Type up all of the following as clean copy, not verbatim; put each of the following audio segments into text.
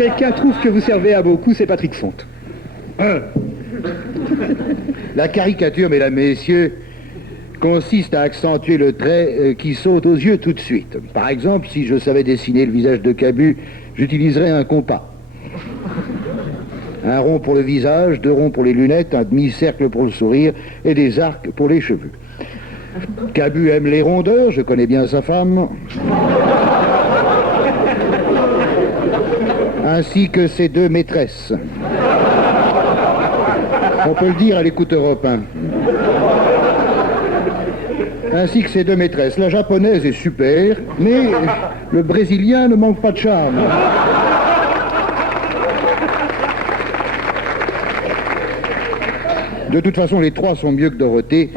Quelqu'un trouve que vous servez à beaucoup, c'est Patrick Fonte. La caricature, mesdames, messieurs, consiste à accentuer le trait qui saute aux yeux tout de suite. Par exemple, si je savais dessiner le visage de Cabu, j'utiliserais un compas. Un rond pour le visage, 2 ronds pour les lunettes, un demi-cercle pour le sourire et des arcs pour les cheveux. Cabu aime les rondeurs, je connais bien sa femme. Ainsi que ses 2 maîtresses. On peut le dire à l'écoute Europe 1. Ainsi que ses 2 maîtresses. La japonaise est super, mais le brésilien ne manque pas de charme. De toute façon, les 3 sont mieux que Dorothée,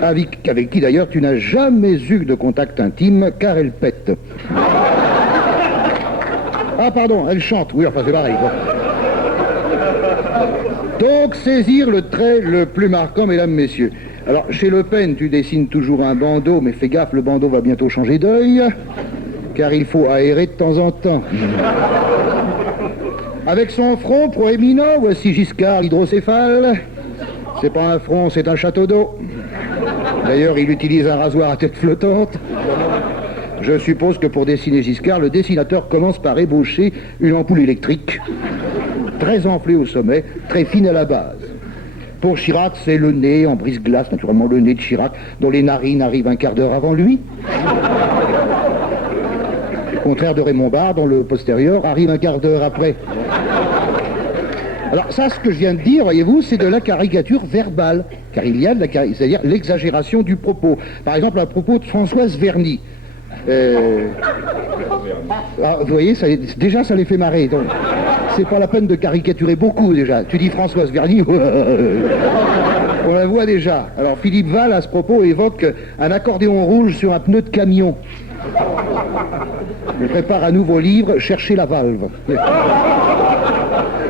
avec qui d'ailleurs tu n'as jamais eu de contact intime, car elle pète. Ah pardon, elle chante, oui, enfin c'est pareil. Donc, saisir le trait le plus marquant, mesdames, messieurs. Alors, chez Le Pen, tu dessines toujours un bandeau, mais fais gaffe, le bandeau va bientôt changer d'œil, car il faut aérer de temps en temps. Avec son front proéminent, voici Giscard, l'hydrocéphale. C'est pas un front, c'est un château d'eau. D'ailleurs, il utilise un rasoir à tête flottante. Je suppose que pour dessiner Giscard, le dessinateur commence par ébaucher une ampoule électrique, très enflée au sommet, très fine à la base. Pour Chirac, c'est le nez en brise-glace, naturellement le nez de Chirac, dont les narines arrivent un quart d'heure avant lui. Au contraire de Raymond Barre, dont le postérieur arrive un quart d'heure après. Alors ça, ce que je viens de dire, voyez-vous, c'est de la caricature verbale, car il y a de la c'est-à-dire l'exagération du propos. Par exemple, à propos de Françoise Verny. Vous voyez, déjà ça les fait marrer, donc c'est pas la peine de caricaturer beaucoup déjà. Tu dis Françoise Verny, on la voit déjà. Alors Philippe Val, à ce propos, évoque un accordéon rouge sur un pneu de camion. Il prépare un nouveau livre, Chercher la valve,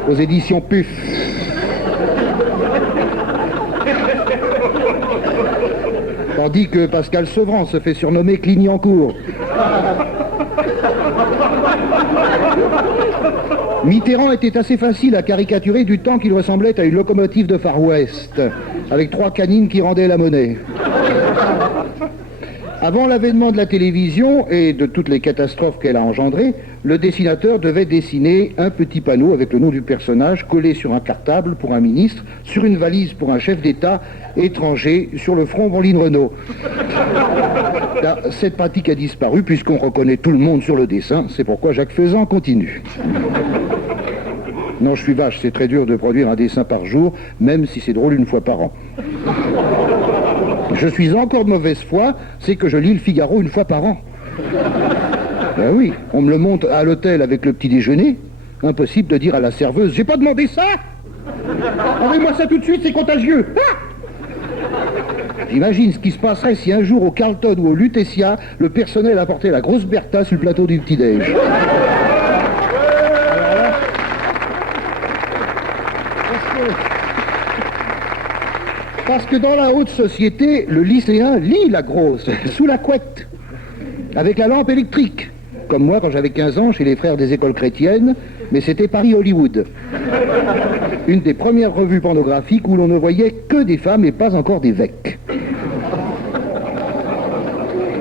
aux éditions PUF. Tandis que Pascal Sevran se fait surnommer Clignancourt. Mitterrand était assez facile à caricaturer du temps qu'il ressemblait à une locomotive de Far West, avec 3 canines qui rendaient la monnaie. Avant l'avènement de la télévision et de toutes les catastrophes qu'elle a engendrées, le dessinateur devait dessiner un petit panneau avec le nom du personnage collé sur un cartable pour un ministre, sur une valise pour un chef d'État étranger, sur le front Pauline Renault. Là, cette pratique a disparu puisqu'on reconnaît tout le monde sur le dessin, c'est pourquoi Jacques Faisan continue. Non, je suis vache, c'est très dur de produire un dessin par jour, même si c'est drôle une fois par an. Je suis encore de mauvaise foi, c'est que je lis le Figaro une fois par an. Ben oui, on me le monte à l'hôtel avec le petit déjeuner. Impossible de dire à la serveuse, j'ai pas demandé ça. Envoyez-moi ça tout de suite, c'est contagieux. J'imagine ce qui se passerait si un jour au Carlton ou au Lutetia, le personnel apportait la grosse Bertha sur le plateau du petit-déj. Parce que dans la haute société, le lycéen lit la grosse, sous la couette, avec la lampe électrique. Comme moi quand j'avais 15 ans chez les frères des écoles chrétiennes, mais c'était Paris-Hollywood. Une des premières revues pornographiques où l'on ne voyait que des femmes et pas encore d'évêques.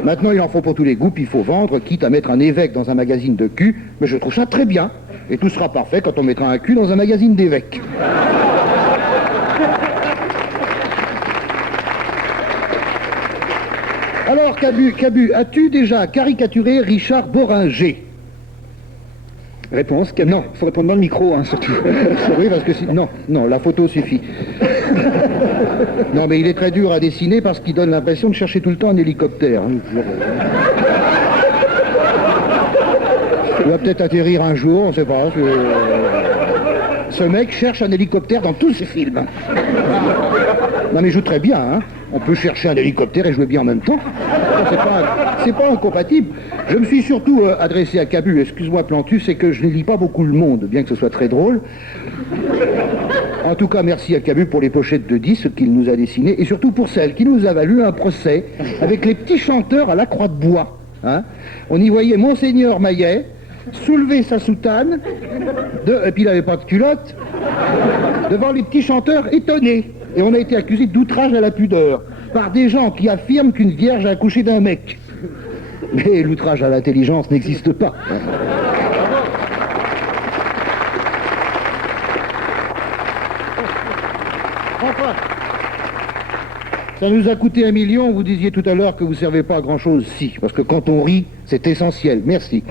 Maintenant, il en faut pour tous les goûts, puis il faut vendre, quitte à mettre un évêque dans un magazine de cul, mais je trouve ça très bien. Et tout sera parfait quand on mettra un cul dans un magazine d'évêques. Alors, Cabu, as-tu déjà caricaturé Richard Boringer? Réponse, non, il faut répondre dans le micro, hein, surtout. Oui, parce que non, la photo suffit. Non, mais il est très dur à dessiner parce qu'il donne l'impression de chercher tout le temps un hélicoptère. Il va peut-être atterrir un jour, on ne sait pas. Ce mec cherche un hélicoptère dans tous ses films. Non, mais il joue très bien, hein. On peut chercher un hélicoptère et jouer bien en même temps. C'est pas incompatible. Je me suis surtout adressé à Cabu, excuse-moi Plantu, c'est que je ne lis pas beaucoup Le Monde, bien que ce soit très drôle. En tout cas, merci à Cabu pour les pochettes de disques qu'il nous a dessinées, et surtout pour celle qui nous a valu un procès avec les petits chanteurs à la croix de bois. Hein. On y voyait Monseigneur Maillet, soulever sa soutane, et puis il n'avait pas de culotte, devant les petits chanteurs étonnés. Et on a été accusé d'outrage à la pudeur par des gens qui affirment qu'une vierge a accouché d'un mec. Mais l'outrage à l'intelligence n'existe pas. Enfin, ça nous a coûté 1 million. Vous disiez tout à l'heure que vous ne servez pas à grand-chose. Si, parce que quand on rit, c'est essentiel. Merci.